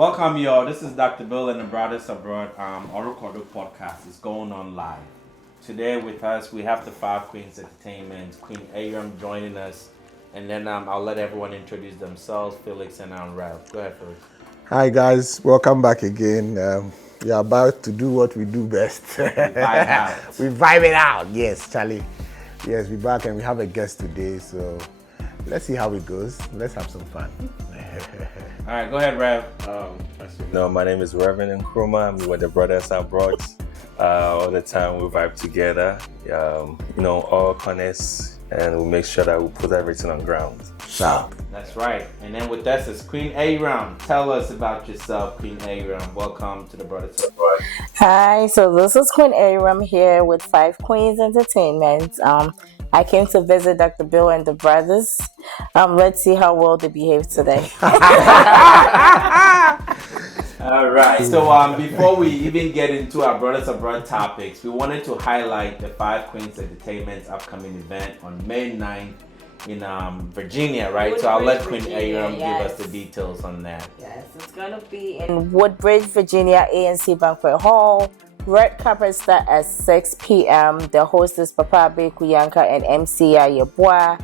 Welcome, y'all. This is Dr. Bill and the Brothers Abroad. Orokodo podcast is going on live. Today with us, we have the Five Queens Entertainment, Queen Aram joining us, and then I'll let everyone introduce themselves, Felix and Rev. Go ahead, Felix. Hi guys, welcome back again. We are about to do what we do best. We vibe it out. Yes, Charlie. Yes, we're back and we have a guest today, so let's see how it goes. Let's have some fun. All right, go ahead, Rev. My name is Reverend Nkrumah. I'm with the Brothers Abroad. All the time we vibe together. All connects, and we make sure that we put everything on ground. Sharp. That's right. And then with us is Queen Aram. Tell us about yourself, Queen Aram. Welcome to the Brothers Abroad. Hi, so this is Queen Aram here with Five Queens Entertainment. I came to visit Dr. Bill and the brothers. Let's see how well they behave today. All right. So before we even get into our Brothers Abroad topics, we wanted to highlight the Five Queens Entertainment's upcoming event on May 9th in Virginia, right? Woodbridge, so I'll let Queen Virginia, Aram yes. give us the details on that. Yes, it's going to be in Woodbridge, Virginia, ANC Banquet Hall. Red carpet start at 6 p.m. The host is Papa Beku Yanka and MC Ayeboa.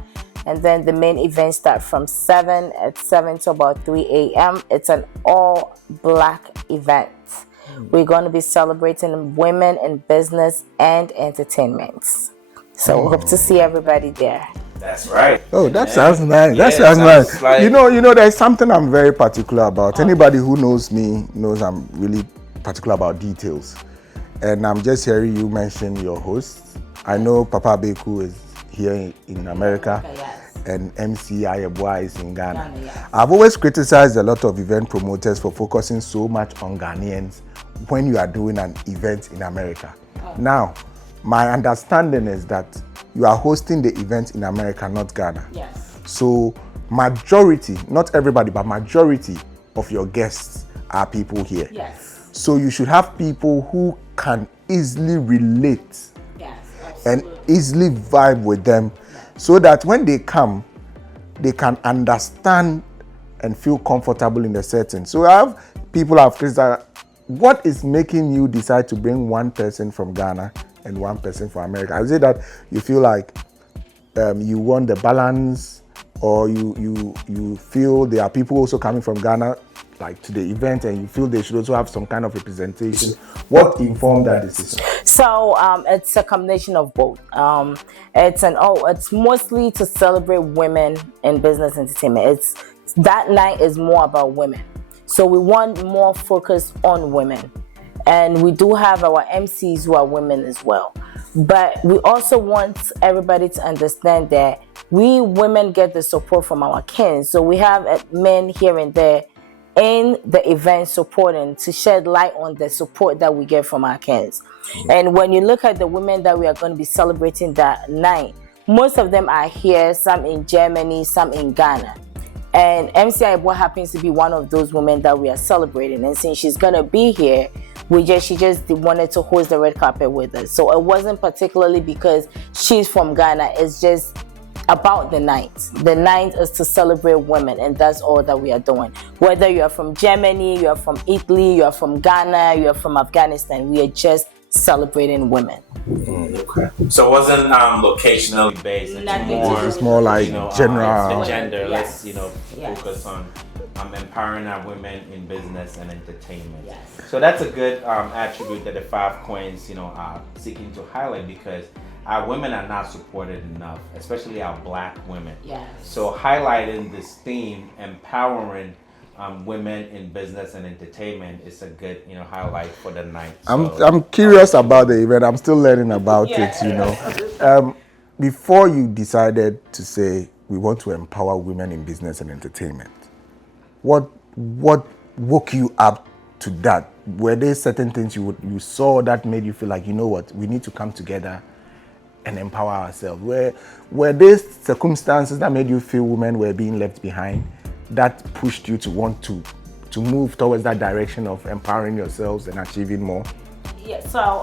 And then the main event starts from 7 to about 3 a.m. It's an all-black event. We're going to be celebrating women in business and entertainment. So we hope to see everybody there. That's right. Oh, that sounds nice. That Yeah, sounds nice. like- You know, there's something I'm very particular about. Anybody who knows me knows I'm really particular about details. And I'm just hearing you mention your hosts. I know Papa Beku is here in America. Yes. And MC Ayeboa is in Ghana. Yes. I've always criticized a lot of event promoters for focusing so much on Ghanaians when you are doing an event in America. Now, my understanding is that you are hosting the event in America, not Ghana. Yes. So majority, not everybody, but majority of your guests are people here. Yes. So you should have people who can easily relate Yes. and easily vibe with them, so that when they come, they can understand and feel comfortable in the setting. So I have people have criticized, what is making you decide to bring one person from Ghana and one person from America? I would say that you feel like you want the balance, or you feel there are people also coming from Ghana like to the event, and you feel they should also have some kind of representation. What informed that decision? So it's a combination of both. It's mostly to celebrate women in business entertainment. It's that night is more about women. So we want more focus on women. And we do have our MCs who are women as well. But we also want everybody to understand that we women get the support from our kin. So we have men here and there in the event supporting to shed light on the support that we get from our kids. And when you look at the women that we are going to be celebrating that night, most of them are here, some in Germany, some in Ghana. And MC Ayeboa happens to be one of those women that we are celebrating. And since she's going to be here, she just wanted to host the red carpet with us. So it wasn't particularly because she's from Ghana. It's just about the night. The night is to celebrate women, and that's all that we are doing. Whether you are from Germany, you are from Italy, you are from Ghana, you are from Afghanistan, we are just celebrating women. Okay. So it wasn't locationally based. It's more like general. It's the gender. Yes. Let's focus on empowering our women in business and entertainment. Yes. So that's a good attribute that the Five Queens, are seeking to highlight, because our women are not supported enough, especially our Black women. Yes. So highlighting this theme, empowering women in business and entertainment, is a good highlight for the night. I'm curious about the event. I'm still learning about it. Before you decided to say we want to empower women in business and entertainment, what woke you up to that? Were there certain things you saw that made you feel like, you know what, we need to come together and empower ourselves? Were there circumstances that made you feel women were being left behind, that pushed you to want to move towards that direction of empowering yourselves and achieving more? Yeah, so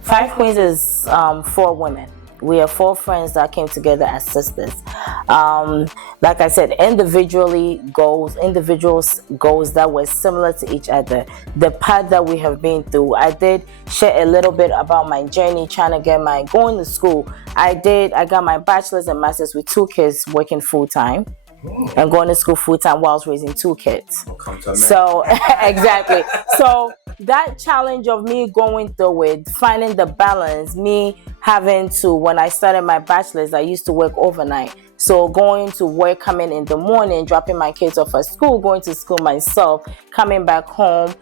Five Queens is 4 women. We are 4 friends that came together as sisters. Like I said, individual goals that were similar to each other. The path that we have been through. I did share a little bit about my journey trying to get going to school. I got my bachelor's and master's with 2 kids working full time. And going to school full time whilst raising 2 kids. So exactly. So that challenge of me going through it, finding the balance, me having to, when I started my bachelor's, I used to work overnight. So going to work, coming in the morning, dropping my kids off at school, going to school myself, coming back home,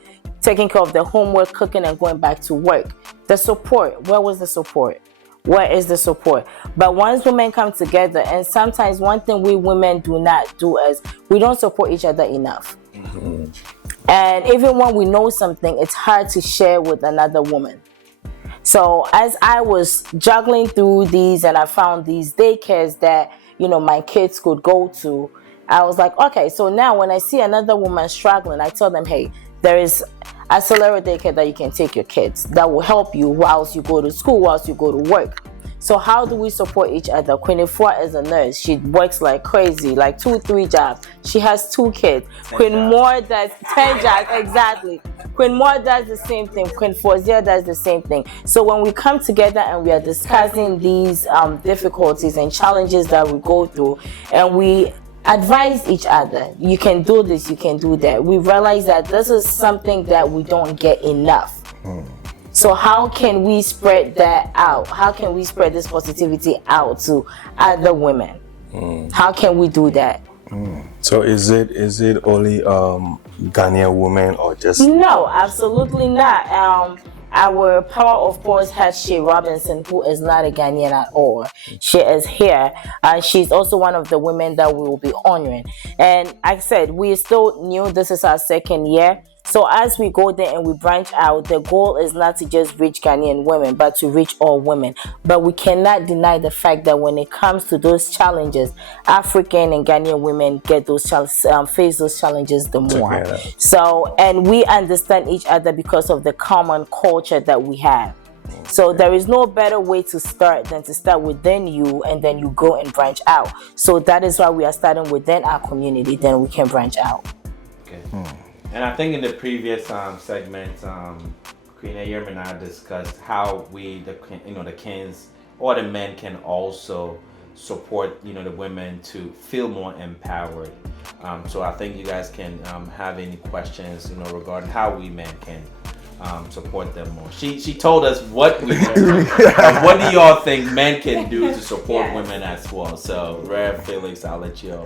taking care of the homework, cooking, and going back to work. The support, where was the support? Where is the support? But once women come together, and sometimes one thing we women do not do is we don't support each other enough. And even when we know something, it's hard to share with another woman. So as I was juggling through these and I found these daycares that, my kids could go to, I was like, okay, so now when I see another woman struggling, I tell them, hey, there is Accelera daycare that you can take your kids that will help you whilst you go to school, whilst you go to work. So how do we support each other? Queen Efua is a nurse. She works like crazy, like 2-3 jobs. She has 2 kids. Queen Moore does 10 jobs, exactly. Queen Moore does the same thing. Queen Fozia does the same thing. So when we come together and we are discussing these difficulties and challenges that we go through, and we advise each other, you can do this, you can do that. We realize that this is something that we don't get enough. So how can we spread that out? How can we spread this positivity out to other women? How can we do that? So is it only Ghanaian women or just? No, absolutely not. Our power of course has Shay Robinson, who is not a Ghanaian at all. She is here, and she's also one of the women that we will be honoring. And like I said, we are still new. This is our 2nd year. So as we go there and we branch out, the goal is not to just reach Ghanaian women, but to reach all women. But we cannot deny the fact that when it comes to those challenges, African and Ghanaian women get those face those challenges the more. So, and we understand each other because of the common culture that we have. So there is no better way to start than to start within you, and then you go and branch out. So that is why we are starting within our community, then we can branch out. Okay. And I think in the previous segment, Queen Ayerm and I discussed how we, the kings or the men, can also support, the women to feel more empowered. So I think you guys can have any questions, regarding how we men can support them more. She told us what we what do y'all think men can do to support women as well? So Rev Felix, I'll let you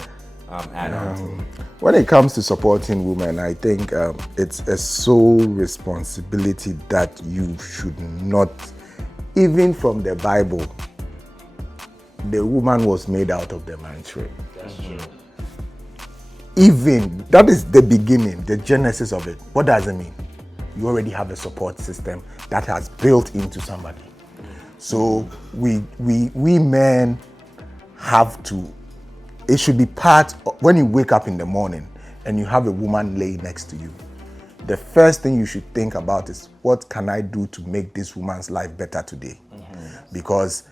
add on to it. When it comes to supporting women, I think it's a sole responsibility that you should not, even from the Bible, the woman was made out of the man's rib. That's true. Even, that is the beginning, the genesis of it. What does it mean? You already have a support system that has built into somebody. So we men have to, it should be part of, when you wake up in the morning and you have a woman laying next to you, the first thing you should think about is, what can I do to make this woman's life better today? Because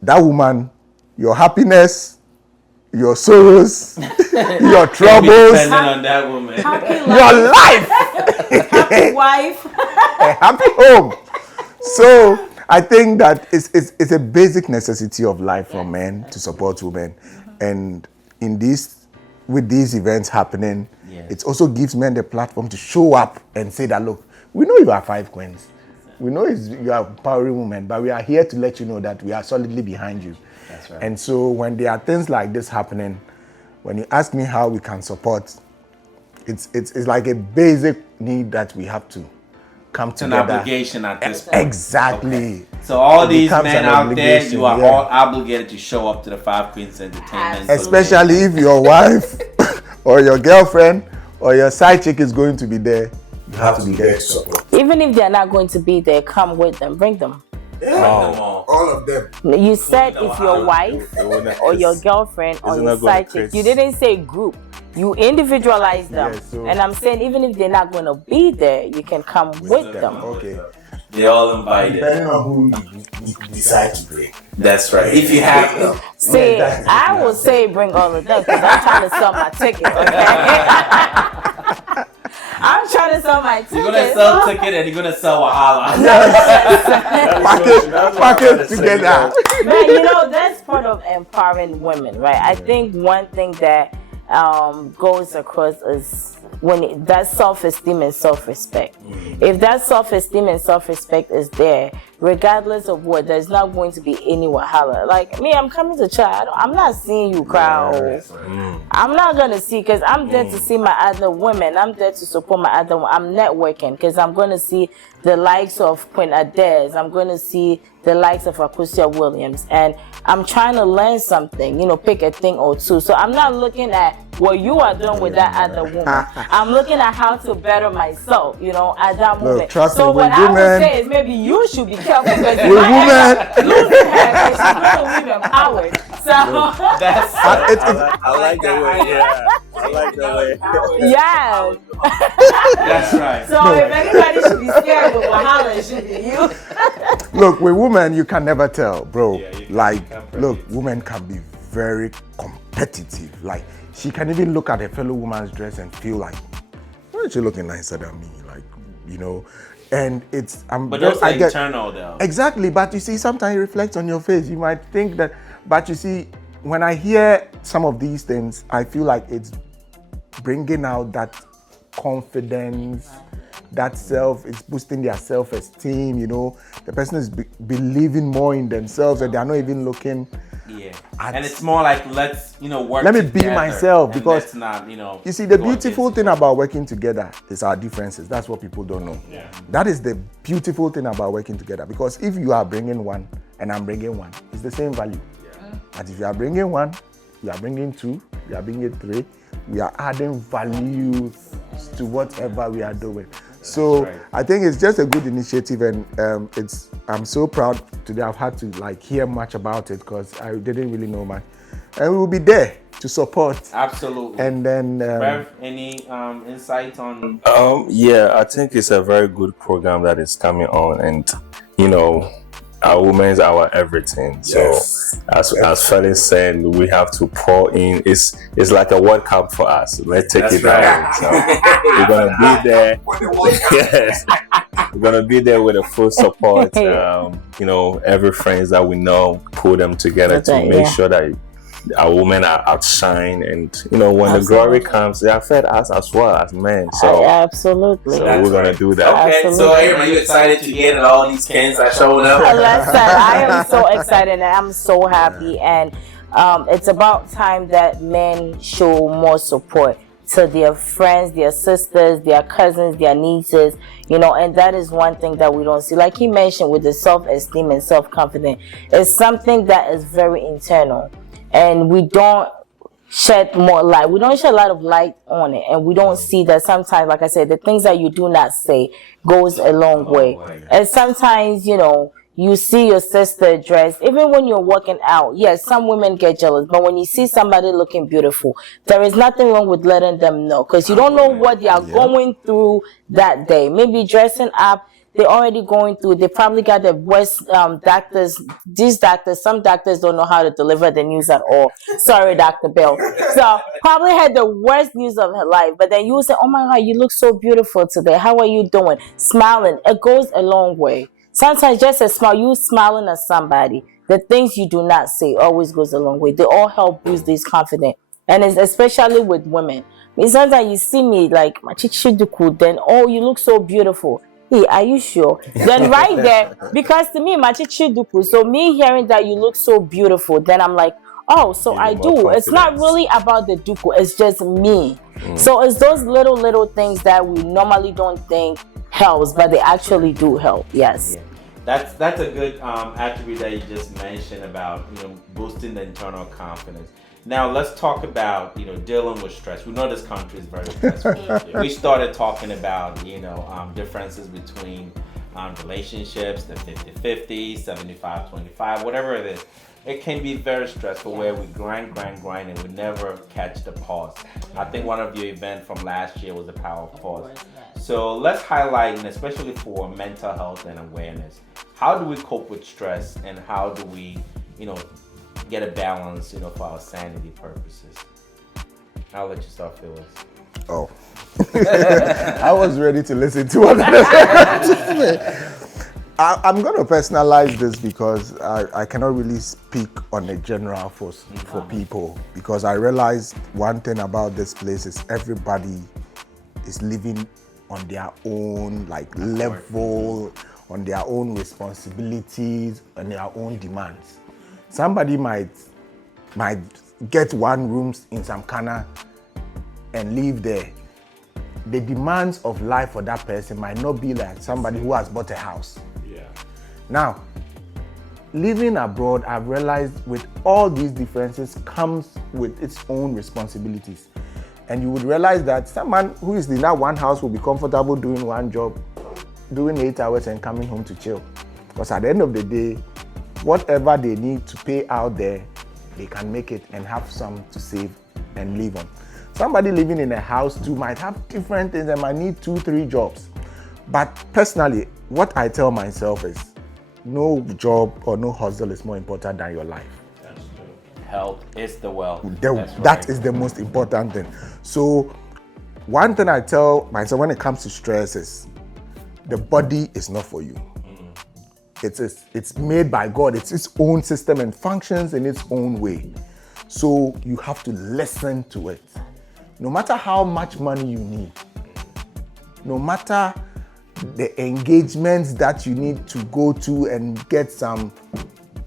that woman, your happiness, your sorrows, your troubles, depending on that woman. your life, happy wife, a happy home. So I think that it's a basic necessity of life for men to support women. And with these events happening, it also gives men the platform to show up and say that, look, we know you are 5 queens. We know you are a powerful woman, but we are here to let you know that we are solidly behind you. That's right. And so when there are things like this happening, when you ask me how we can support, it's like a basic need that we have to come together. It's an obligation at this point. Exactly. Okay. So all these becomes men an out there, you are obligation, all obligated to show up to the 5 Queens Entertainment. Especially if your wife or your girlfriend or your side chick is going to be there, you have to be there to support. even if they're not going to be there, come with them, bring them. All of them. You said if your wife or your girlfriend or your side chick, you didn't say group. You individualize them. Yes, so and I'm saying even if they're not going to be there, you can come with them. Okay. They're all invited. Depending on who you decide to bring. That's right. If you have them. See, I will say bring all of them because I'm trying to sell my ticket. Okay. I'm trying to sell my ticket. You're gonna sell ticket and you're gonna sell Wahala. Package together. Man, you know, that's part of empowering women, right? I think one thing that goes across is when that self-esteem and self-respect. If that self-esteem and self-respect is there, regardless of what, there's not going to be any wahala. Like me, I'm coming to church. I'm not seeing you crowd. I'm not gonna see because I'm there to see my other women. I'm there to support my other. I'm networking because I'm gonna see the likes of Queen Adez. I'm gonna see the likes of Akusia Williams, and I'm trying to learn something. You know, pick a thing or two. So I'm not looking at what you are doing with that other woman. I'm looking at how to better myself. You know, at that moment. So what I would say is maybe you should be careful because with women, losing her because she's going to leave empowered. So That's I like the way. Yeah, I like the way. yeah. that's right. So if anybody should be scared with Wahala, it should be you. look, with women, you can never tell, bro. Yeah, you like, can't look, predict. women can be very competitive. Like, she can even look at a fellow woman's dress and feel like, why is she looking nicer than me? Like, you know, and it's, But those are internal though. Exactly, but you see, sometimes it reflects on your face. You might think that, but you see, when I hear some of these things, I feel like it's bringing out that confidence, that it's boosting their self-esteem, you know. The person is believing more in themselves and they're not even looking. Yeah. And it's more like let's work Let me be together myself, and because let's not, you see, the go beautiful against thing about working together is our differences. That's what people don't know. Yeah. That is the beautiful thing about working together, because if you are bringing one and I'm bringing one, it's the same value. But if you are bringing one, you are bringing two, you are bringing three, we are adding value to whatever we are doing. So right. I think it's just a good initiative, and I'm so proud today. I've had to hear much about it because I didn't really know much, and we will be there to support. Absolutely. And then Rev, any insight on? Yeah, I think it's a very good program that is coming on, and our women's our everything. Yes. So as Felix said, we have to pour in. It's like a World Cup for us. Let's take it down. So we're gonna be there. Yes. We're gonna be there with a full support. Every friends that we know, pull them together to make sure that our women are outshine, and when the glory comes, they affect us as well as men. So absolutely. So we're gonna do that. Okay, Absolutely. so Aaron, are you excited to get all these cans that showing up? Listen, I am so excited and I'm so happy, and it's about time that men show more support to their friends, their sisters, their cousins, their nieces, and that is one thing that we don't see. Like he mentioned, with the self-esteem and self-confidence, it's something that is very internal, and we don't shed more light. We don't shed a lot of light on it, and we don't see that sometimes, like I said, the things that you do not say goes a long way. And sometimes, you see your sister dressed, even when you're working out. Yes, some women get jealous, but when you see somebody looking beautiful, there is nothing wrong with letting them know, because you don't know what they are going through that day. Maybe dressing up, they're already going through, they probably got the worst doctors. Some doctors don't know how to deliver the news at all. Sorry, Dr. Bill. So probably had the worst news of her life, but then you say, oh my God, you look so beautiful today. How are you doing? Smiling, it goes a long way. Sometimes just a smile, you smiling at somebody, the things you do not say always goes a long way. They all help boost this confidence. And it's especially with women. Sometimes you see me like, then, oh, you look so beautiful. Hey, are you sure? Then right there, because to me, so me hearing that you look so beautiful, then I'm like, oh, so I do. Confidence. It's not really about the duku, it's just me. So it's those little things that we normally don't think helps, but they actually do help. Yes. Yeah. That's a good attribute that you just mentioned about boosting the internal confidence. Now let's talk about dealing with stress. We know this country is very stressful. We started talking about differences between relationships, the 50-50, 75-25, whatever it is. it can be very stressful where we grind, and we never catch the pause. I think one of your events from last year was the power of pause. So let's highlight, and especially for mental health and awareness, how do we cope with stress, and how do we, get a balance, for our sanity purposes? I'll let you start, Phyllis. Oh, I was ready to listen to what I'm going to personalize this because I cannot really speak on a general for people, because I realized one thing about this place is everybody is living on their own level, on their own responsibilities, and their own demands. Somebody might get one room in some corner and live there. The demands of life for that person might not be like somebody who has bought a house. Yeah. Now, living abroad, I've realized with all these differences comes with its own responsibilities. And you would realize that someone who is in that one house will be comfortable doing one job, doing 8 hours and coming home to chill. Because at the end of the day, whatever they need to pay out there, they can make it and have some to save and live on. Somebody living in a house too might have different things and might need 2-3 jobs. But personally, what I tell myself is no job or no hustle is more important than your life. That's true. Health is the wealth. That is the most important thing. So one thing I tell myself when it comes to stress is the body is not for you. It's made by God. It's its own system and functions in its own way. So you have to listen to it. No matter how much money you need, no matter the engagements that you need to go to and get some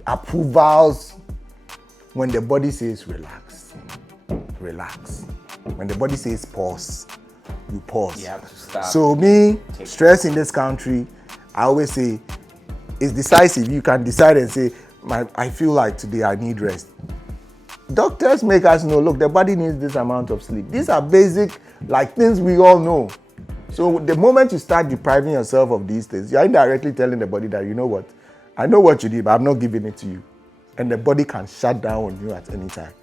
approvals, when the body says relax, relax. When the body says pause, you pause. You have to stop. So stress in this country, I always say, it's decisive. You can decide and say, I feel like today I need rest. Doctors make us know, look, the body needs this amount of sleep. These are basic, things we all know. So the moment you start depriving yourself of these things, you're indirectly telling the body that, you know what, I know what you need, but I'm not giving it to you. And the body can shut down on you at any time.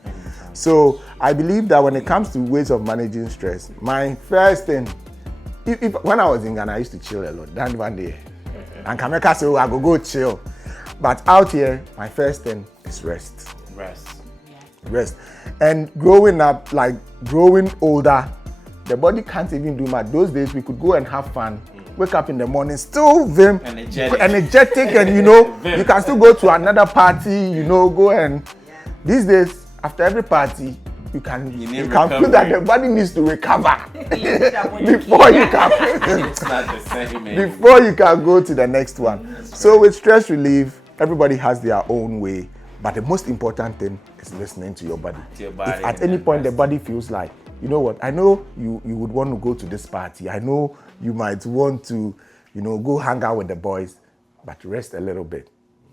So I believe that when it comes to ways of managing stress, my first thing, when I was in Ghana, I used to chill a lot. Then one day, and Kameka said, I go chill. But out here, my first thing is rest. Rest. And growing up, growing older, the body can't even do much. Those days we could go and have fun, wake up in the morning, still energetic and you can still go to another party, go and these days after every party you can feel that the body needs to recover before you can it's not the same, before you can go to the next one. So with stress relief, everybody has their own way, but the most important thing is listening to your body. If at any point the body feels like, you know what, I know you would want to go to this party, I know you might want to go hang out with the boys, but rest a little bit,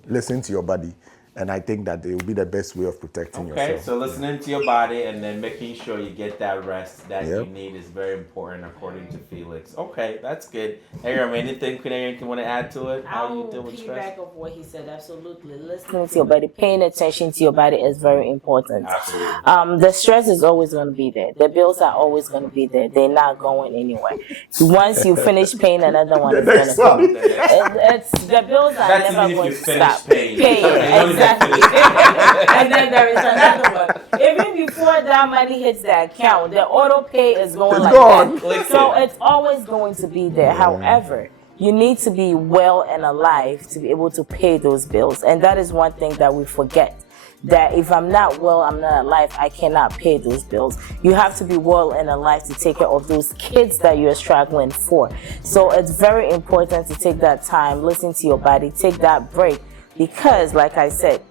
listen to your body, and I think that it will be the best way of protecting yourself. Okay, so listening to your body and then making sure you get that rest that you need is very important, according to Felix. Okay, that's good. Aram, anything you want to add to it? How you deal with stress? Piggyback of what he said, absolutely. Listening to your body, paying attention to your body is very important. Absolutely. The stress is always going to be there. The bills are always going to be there. They're not going anywhere. Once you finish paying, another one is going to come. The bills are never going to stop. Paying. And then there is another one. Even before that money hits the account, the auto pay is going that. So it's always going to be there. However, you need to be well and alive to be able to pay those bills. And that is one thing that we forget. That if I'm not well, I'm not alive, I cannot pay those bills. You have to be well and alive to take care of those kids that you're struggling for. So it's very important to take that time, listen to your body, take that break. Because, like I said,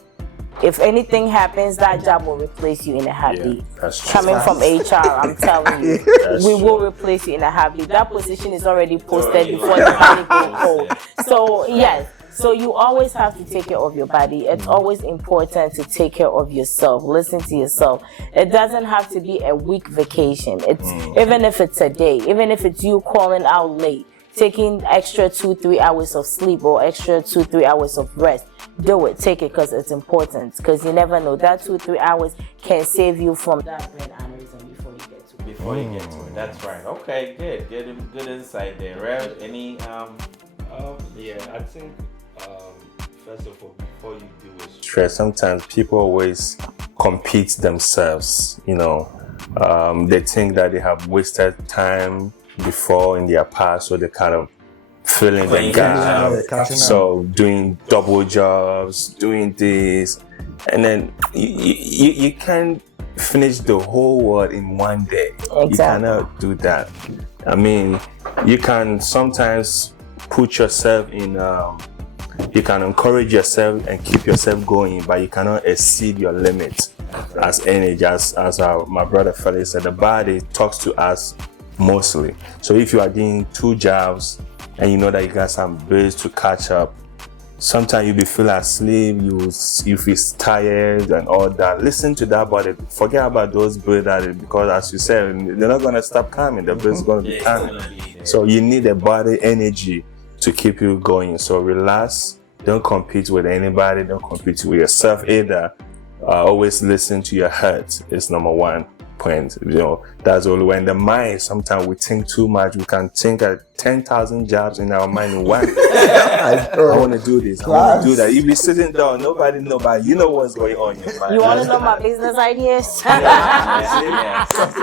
if anything happens, that job will replace you in a heartbeat. Coming from HR, I'm telling you, we will replace you in a heartbeat. That position is already posted before the money goes cold. So, yes. So you always have to take care of your body. It's always important to take care of yourself. Listen to yourself. It doesn't have to be a week vacation. It's even if it's a day, even if it's you calling out late, taking extra 2-3 hours of sleep or extra 2-3 hours of rest. do it, take it, because it's important. Because you never know, that 2-3 hours can save you from that brain aneurysm before you get to it. Before you get to it, that's right. Okay, good insight there. Rev, any Yeah, I think first of all, before you do a stress, sometimes people always compete themselves. They think that they have wasted time before in their past, so they kind of fill in the gap. So doing double jobs, doing this, and then you can't finish the whole world in one day. Exactly. You cannot do that. I mean, you can sometimes put yourself in. You can encourage yourself and keep yourself going, but you cannot exceed your limits. As energy, as my brother Felix said, the body talks to us mostly. So if you are doing 2 jobs and you know that you got some bills to catch up, sometimes you feel asleep, you feel tired and all that. Listen to that body. Forget about those bills, because as you said, they're not going to stop coming. The bills going to be coming. So you need the body energy to keep you going. So relax. Don't compete with anybody. Don't compete with yourself either. Always listen to your heart. It's number one point. That's all. When the mind, sometimes we think too much. We can think at 10,000 jobs in our mind in one. I want to do this. I want to do that. You be sitting down, nobody know, but you know what's going on in your mind. You want to know my business ideas? Something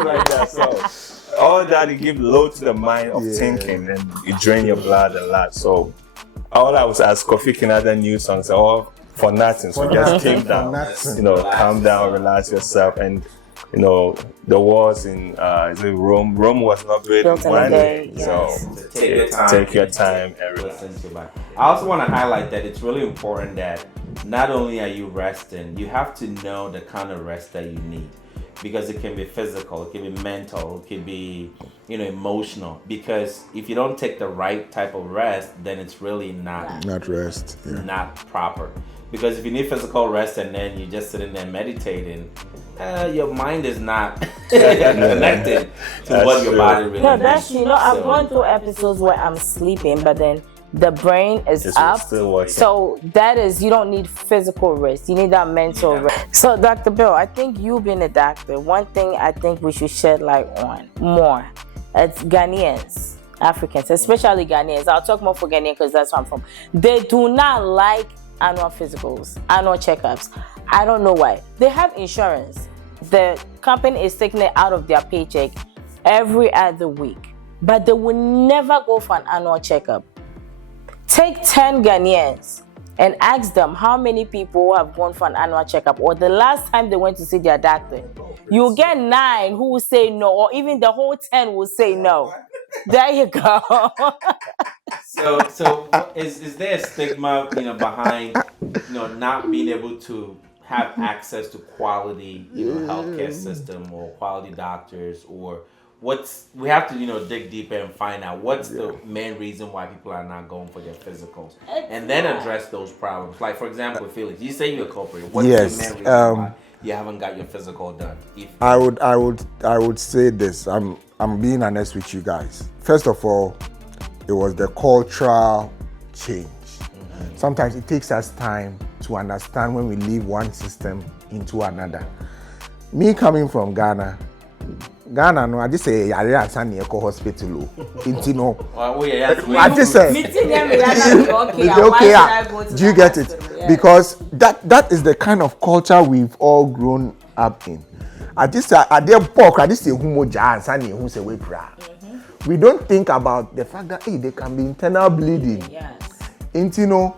like that. So all that, you give load to the mind of thinking, and you drain your blood a lot. So all I was asked, Kofi Kinada new songs, all for nothing. So just keep down, calm down, relax yourself, and the wars in Rome. Rome was not built in one day. Yes. So take your time and relax. listen to your body. I also want to highlight that it's really important that not only are you resting, you have to know the kind of rest that you need. Because it can be physical, it can be mental, it can be, emotional. Because if you don't take the right type of rest, then it's really not rest. Yeah. not proper. Because if you need physical rest and then you're just sitting there meditating, your mind is not connected to what your body really No, needs. that's I've gone through episodes where I'm sleeping, but then the brain is up. Still working. So that is, you don't need physical rest. You need that mental rest. So Dr. Bill, I think you being a doctor, one thing I think we should shed light on more, it's Ghanaians, Africans, especially Ghanaians. I'll talk more for Ghanaians because that's where I'm from. They do not like annual physicals, annual checkups. I don't know why. They have insurance. The company is taking it out of their paycheck every other week, but they will never go for an annual checkup. Take 10 Ghanaians and ask them how many people have gone for an annual checkup, or the last time they went to see their doctor. You'll get 9 who will say no, or even the whole 10 will say no. There you go. So is there a stigma, behind, not being able to have access to quality, healthcare system or quality doctors, or we have to, dig deeper and find out what's the main reason why people are not going for their physicals, and then address those problems. Like, for example, Felix, you say you're a culprit. What's the main reason why you haven't got your physical done? I would say this. I'm being honest with you guys. First of all, it was the cultural change. Sometimes it takes us time to understand when we leave one system into another. Me coming from Ghana, no, I just say yare asani eko hospital. Intino. I just say. Okay, do you get it? Yeah. Because that is the kind of culture we've all grown up in. I just say I just say humo ja asani who say we pra. We don't think about the fact that there can be internal bleeding. Yes. Intino.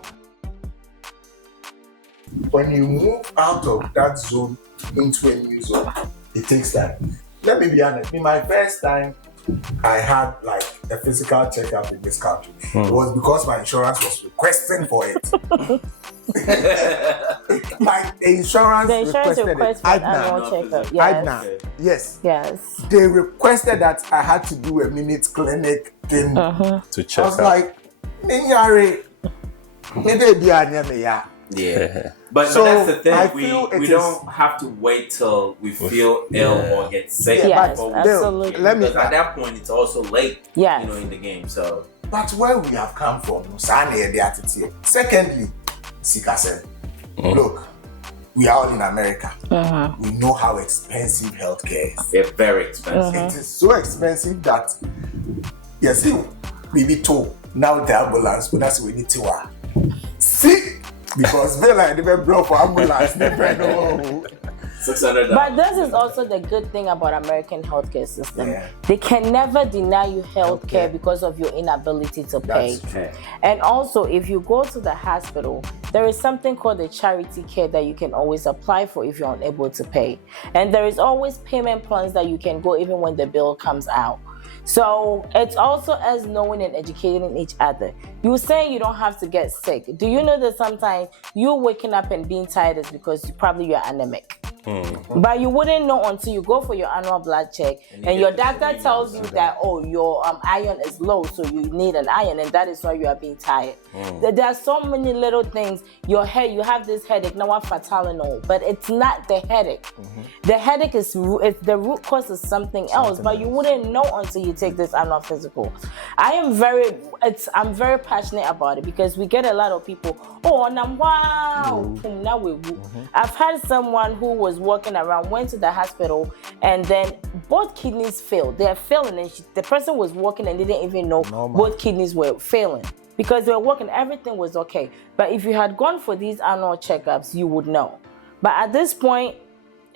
When you move out of that zone into a new zone, it takes time. Let me be honest. In my first time, I had like a physical checkup in this country. It was because my insurance was requesting for it. My insurance requested it. Annual checkup. Yes. Yes. They requested that I had to do a minute clinic thing to check. I was like, yeah. But that's the thing. We don't have to wait till we feel ill or get sick. Yes, absolutely. Because at that point, it's also late, in the game. So. But where we have come from, secondly, Sikasem. Look, we are all in America. We know how expensive healthcare is. They're very expensive. It is so expensive that yes, we be told now the ambulance, but that's we need to sick because they like they brought for ambulance, never know. $600. But this is also the good thing about American healthcare system. Yeah. They can never deny you healthcare Healthcare. because of your inability to pay. That's true. And also, if you go to the hospital, there is something called the charity care that you can always apply for if you're unable to pay. And there is always payment plans that you can go even when the bill comes out. So it's also as knowing and educating each other. You say you don't have to get sick. Do you know that sometimes you waking up and being tired is because you're anemic? But you wouldn't know until you go for your annual blood check and your doctor tells you that, oh, your iron is low, so you need an iron, and that is why you are being tired. There are so many little things. Your head, you have this headache, now what Tylenol, but it's not the headache. The headache is the root cause is something else, but you wouldn't know until you take this annual physical. I'm very passionate about it because we get a lot of people, oh, and wow. I've had someone who was walking around, went to the hospital, and then both kidneys failed. They are failing, and the person was walking and didn't even know both kidneys were failing because they were walking. Everything was okay. But if you had gone for these annual checkups, you would know. But at this point,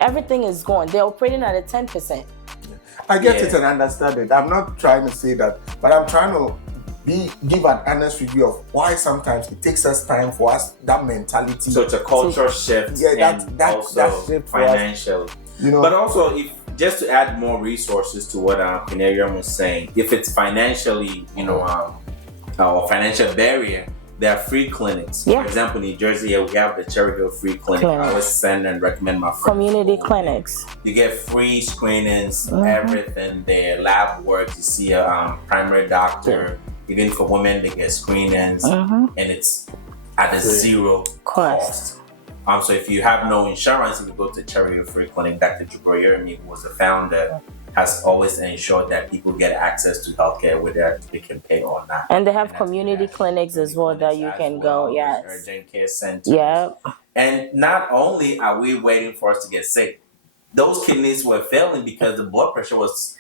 everything is gone. They're operating at a 10%. I get it and understand it. I'm not trying to say that, but I'm trying to give an honest review of why sometimes it takes us time for us, that mentality. So it's a culture shift, Yeah, and that also shift for us, financial. you know. But also, if just to add more resources to what Pinerium was saying, if it's financially, or financial barrier, there are free clinics. Yeah. For example, New Jersey, we have the Cherryville Free Clinic. I always send and recommend my friends. Community clinics. You get free screenings, everything there, lab work. You see a primary doctor. Even for women, they get screenings, and it's at a zero cost. So if you have no insurance, if you go to Cherryville Free Clinic, Dr. Jubro Yeremi, who was the founder, has always ensured that people get access to healthcare whether they can pay or not. And they have community clinics as well that you can go. Yes. Urgent care centers. Yeah. And not only are we waiting for us to get sick, those kidneys were failing because the blood pressure was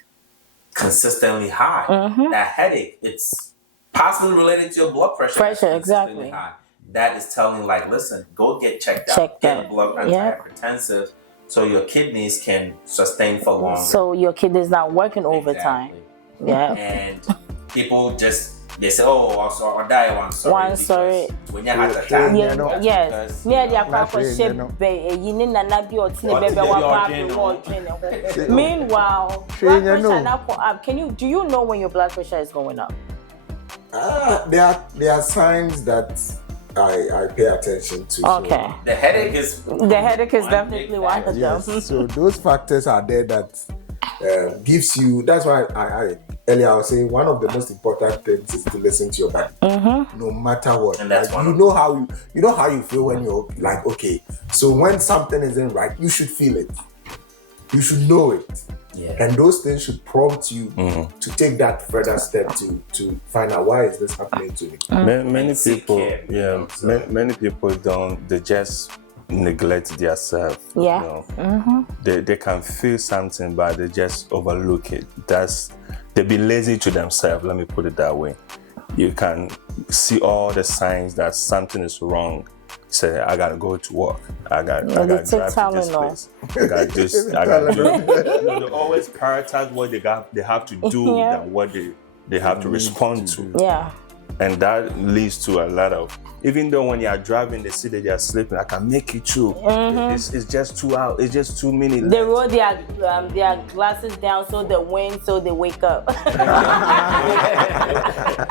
consistently high. That headache, it's possibly related to your blood pressure. Exactly. High. That is telling, listen, go get checked out. Get a blood antihypertensive so your kidneys can sustain for longer. So your kidneys not working overtime. Yeah. And people they say, oh, I'll die once. One sorry. When you have attack. Yes. Meanwhile, blood pressure do you know when your blood pressure is going up? There are signs that I pay attention to. Okay. So the headache is definitely one of them. Yes. So those factors are there that gives you. That's why I earlier I was saying one of the most important things is to listen to your body, no matter what. And that's you know how you feel when you're like, okay. So when something isn't right, you should feel it. You should know it. Yeah. And those things should prompt you to take that further step to find out why is this happening to me. Many people, many people they just neglect themselves. Yeah. They can feel something, but they just overlook it. They be lazy to themselves. Let me put it that way. You can see all the signs that something is wrong. Say, I gotta go to work. I gotta drive to this place. I gotta this. I gotta do. They always prioritize what they have to do than what they have to respond to. Yeah. And that leads to a lot of, even though when you are driving, they see that they are sleeping, I can make it through. It's just 2 hours, it's just 2 minutes. They roll their glasses down so the wind, so they wake up.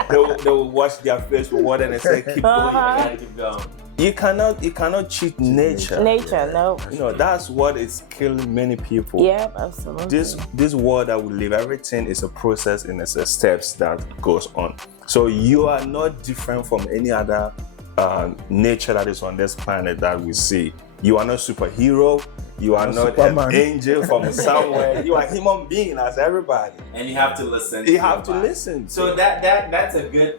They will wash their face with water and say, keep going, keep going. You cannot cheat nature. Nature, no. That's what is killing many people. Yeah, absolutely. This world that we live, everything is a process and it's a steps that goes on. So you are not different from any other nature that is on this planet that we see. You are not superhero. You are not Superman. An angel from somewhere. You are a human being as everybody. And you have to listen. You have to listen. So that's a good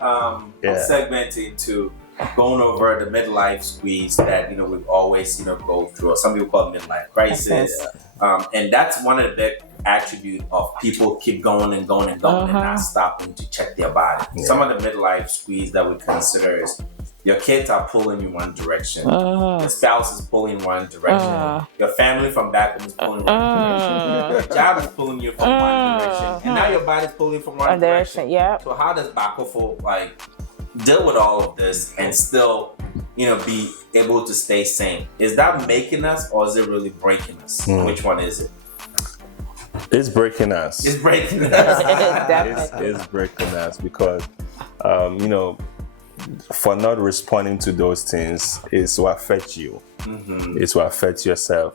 segment into going over the midlife squeeze that we always go through, or some people call it midlife crisis, and that's one of the big attribute of people keep going and going and going and not stopping to check their body. Some of the midlife squeeze that we consider is your kids are pulling you one direction, your spouse is pulling one direction, your family from back home is pulling one direction, your job is pulling you from one direction, and now your body's pulling from one direction. Yeah. So how does Bakofo deal with all of this and still be able to stay sane? Is that making us, or is it really breaking us? Which one is it? It's breaking us. It's breaking us. It's breaking us because, for not responding to those things is to affect you. It's to affect yourself.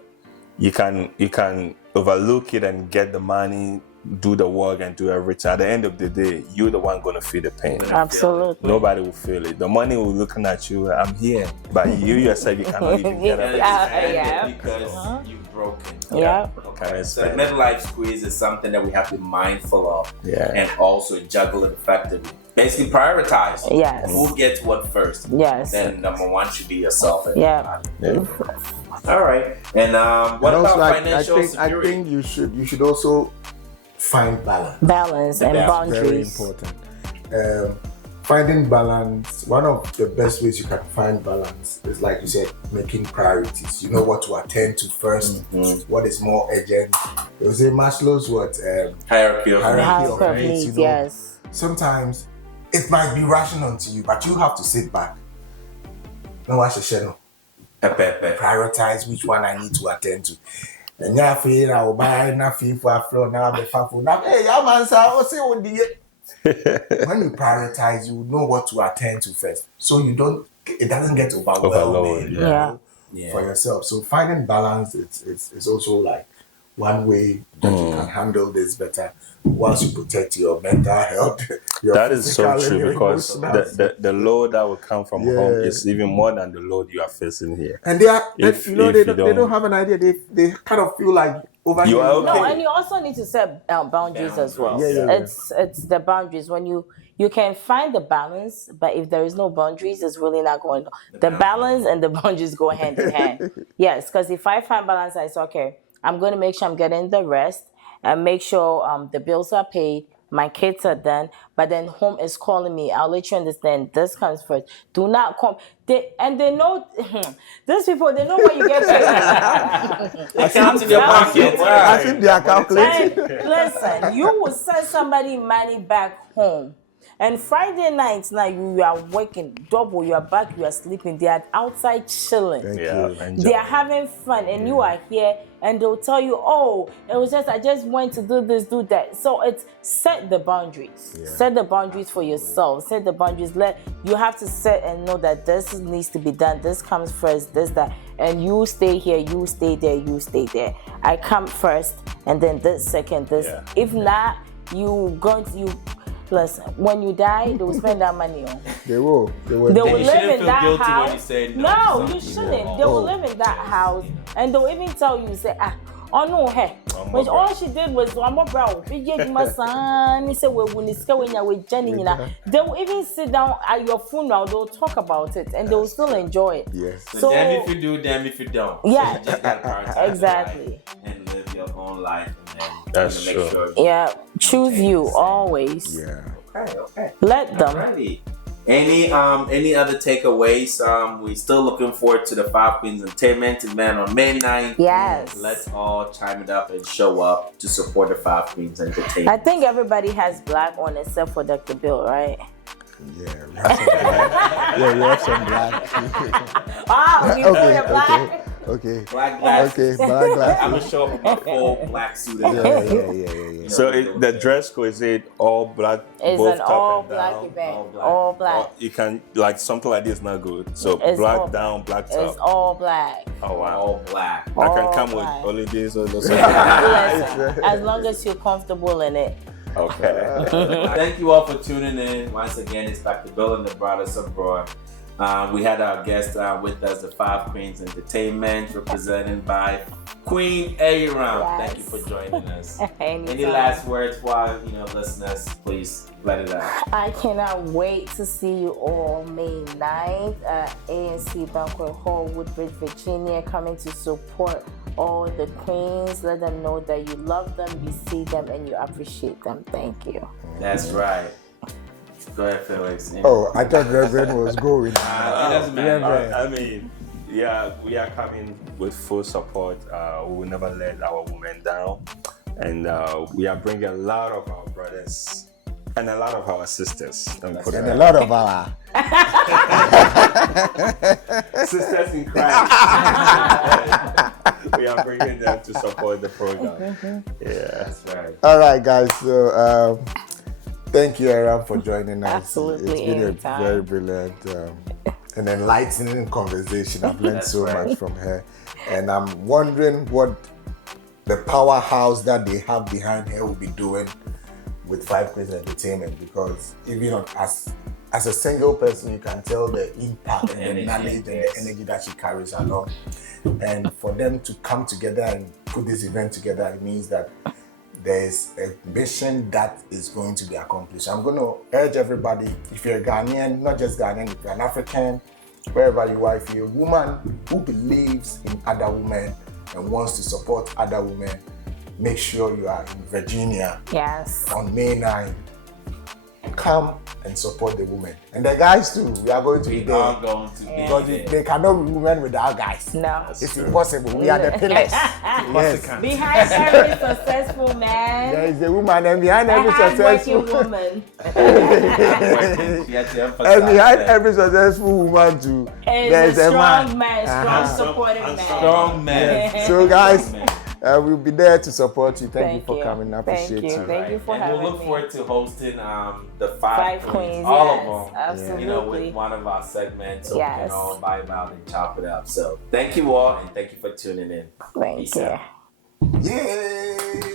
You can overlook it and get the money, do the work and do everything. At the end of the day, you're the one going to feel the pain. Absolutely. Nobody will feel it. The money will be looking at you, I'm here. But you yourself, you cannot even get up. Because you've broken. Yeah. Okay. So midlife squeeze is something that we have to be mindful of and also juggle it effectively. Basically prioritize. Yes. Who gets what first. Yes. Then number one should be yourself. Yeah. All right. And what And about also, financial I security? think you should also find balance. Balance and boundaries. Very important. Finding balance, one of the best ways you can find balance is, like you said, making priorities. You know what to attend to first, what is more urgent. They will say Maslow's hierarchy of needs. Yes. Sometimes it might be rational to you, but you have to sit back. No, I should prioritize which one I need to attend to. And yeah, feel I will buy nothing for a floor now. The fact now, hey, your man, when you prioritize, you know what to attend to first, so it doesn't get overwhelming for yourself. So finding balance, it's also like one way that you can handle this better, whilst you protect your mental health. That is so true, because the load that will come from home is even more than the load you are facing here. And they don't have an idea. They kind of feel like over here. No, and you also need to set boundaries as well. It's the boundaries. When you can find the balance, but if there is no boundaries, it's really not going. The balance and the boundaries go hand in hand. Yes, because if I find balance, I say, okay, I'm going to make sure I'm getting the rest and make sure the bills are paid, my kids are done, but then home is calling me. I'll let you understand. This comes first. Do not come. They know, these people, they know when you get paid. They count in your pocket. I think they are calculating. Listen, you will send somebody money back home. And Friday nights now you are working double, you are back, you are sleeping. They are outside chilling. They are having fun, and you are here, and they'll tell you, oh, I just went to do this, do that. So it's set the boundaries. Set the boundaries for yourself. Set the boundaries. You have to set and know that this needs to be done. This comes first, this, that. And you stay here, you stay there, you stay there. I come first, and then this second, this. If not, listen, when you die, they will spend that money on. They will. They will live in that house. No, you shouldn't. They will live in that house, and they'll even tell you, say, oh no, hey. Which all she did was one more brow. They will even sit down at your funeral. They'll talk about it, and they will still enjoy it. Yes. So damn if you do, damn if you don't. Yeah. So you just gotta prioritize Exactly. and live your own life, and then That's make true. sure. Choose you always. Yeah. Okay. Let them. Alrighty. Any other takeaways? We're still looking forward to the Five Queens Entertainment event on May 9th. Yes. Let's all chime it up and show up to support the Five Queens Entertainment. I think everybody has black on except for Dr. Bill, right? Yeah, we have some black. We have some black. Wow, you know you're black. Okay. Black glass. Okay, black glass. I'm gonna show up with my full black suit. Yeah. So the dress code, is it all black? It's both an top all and black down? event. All black. Or you can, like, something like this is not good. So It's black all- down, black top. It's all black. Oh wow. All black. I can all come black. with only this or Listen, as long as you're comfortable in it. Okay. Thank you all for tuning in. Once again, it's Dr. Bill and the Brothers Abroad. We had our guest with us, the Five Queens Entertainment, represented by Queen Aram. Yes. Thank you for joining us. Any Anytime. last words for listeners? Please let it out. I cannot wait to see you all May 9th at ANC Banquet Hall, Woodbridge, Virginia, coming to support all the queens. Let them know that you love them, you see them, and you appreciate them. Thank you. That's right. Go ahead, Felix. Oh, I thought Reverend was going. It doesn't matter. Reverend. I mean, yeah, we are coming with full support. We will never let our women down. And we are bringing a lot of our brothers and a lot of our sisters. And a lot of our sisters in Christ. We are bringing them to support the program. Yeah. That's right. All right, guys. So thank you, Aram, for joining us. Absolutely, It's been anytime. a very brilliant and enlightening conversation. I've learned That's so right. much from her. And I'm wondering what the powerhouse that they have behind her will be doing with Five Queens Entertainment, because even as a single person, you can tell the impact and the Energy, knowledge and yes. the energy that she carries along. And for them to come together and put this event together, it means that there's a mission that is going to be accomplished. I'm going to urge everybody, if you're a Ghanaian, not just Ghanaian, if you're an African, wherever you are, if you're a woman who believes in other women and wants to support other women, make sure you are in Virginia Yes. on May 9th. Come and support the women. And the guys too, we are going to be We are there. going to be Because there. they cannot be women without guys. No. It's impossible. We are the pillars. Yes. Behind every successful man, There is a woman, and behind every a hardworking successful woman. You have to emphasize and behind that. every successful woman too, Is there's a a strong man. man, strong Uh-huh. supportive And man. Strong man. So guys, Man. we'll be there to support you. Thank you Thank for you. coming. I Thank appreciate you. you. Thank you for and having we'll look me. forward to hosting the Five Five Queens, all yes, of them. absolutely. With one of our segments, so we Yes. can all vibe out and chop it up. So thank you all, and thank you for tuning in. Thank Peace you. out. Yay!